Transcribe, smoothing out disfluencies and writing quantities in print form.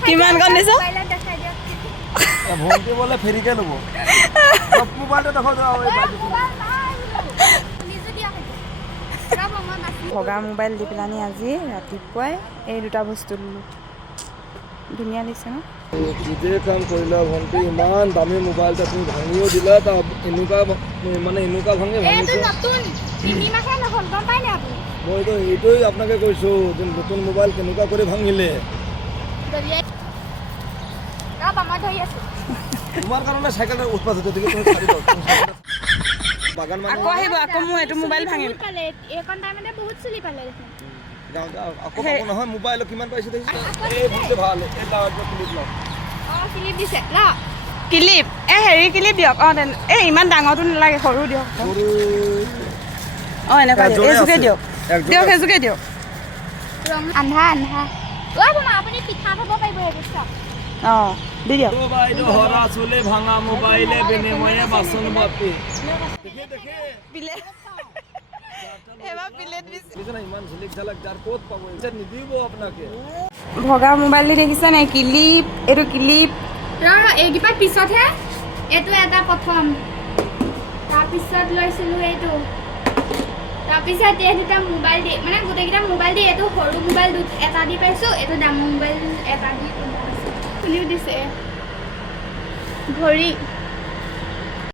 কিমান কণ দিছ ভণ্টি বোলে ফেৰিকে ল'ব মোবাইলটো দেখো ভগা মোবাইল দি পেলানি আজি ৰাতিপুৱাই এই দুটা বস্তু ল'লোঁ ধুনীয়া দিছে ন নিজে কাম কৰিলা ভণ্টি ইমান দামী মোবাইল এটা তুমি ভাঙিও দিলা এনেকুৱা মানে এনেকুৱা ভাঙি মইতো এইটোৱেই আপোনাকে কৈছোঁ যে নতুন মোবাইল কেনেকুৱা কৰি ভাঙিলে তোমাৰ কাৰণে চাইকেল উৎপাত হৈছে তুমি বাগান মানে আকৌ আহিব আকৌ মোৰ এইটো মোবাইল ভাঙিল আকৌ পাব নহয় মোবাইল কিমান পাইছে দেখিছে এই ভণ্টি ভাল এই ডাঙৰটো ক্লিপ লওঁ ক্লিপ হেৰি ক্লিপ দিয়ক এই ইমান ডাঙৰটো নালাগে সৰু দিয়ক এনেকুৱা দিয়ক এইযোগে দিয়ক সেইযোগে দিয়ক আন্ধা আপুনি পিঠা থ'ব পাৰিব দি দিয়ক হৰা চুলে ভাঙা মোবাইলে বিনিময়ে বাচন বাতি ইমান ঝিলিক ঝালাক যাৰ ক'ত পাব নিদিব আপোনাকে ভগা মোবাইল দি দেখিছে নাই ক্লিপ এইটো ক্লিপ এইকেইটাৰ পিছতহে এইটো এটা প্ৰথম তাৰপিছত লৈছিলোঁ এইটো তাৰপিছত এই দুটা মোবাইল দি মানে গোটেইকেইটা মোবাইল দি এইটো সৰু মোবাইল এটা দি পাইছোঁ এইটো ডাঙৰ মোবাইল এটা দি খুলিও দিছে ঘড়ী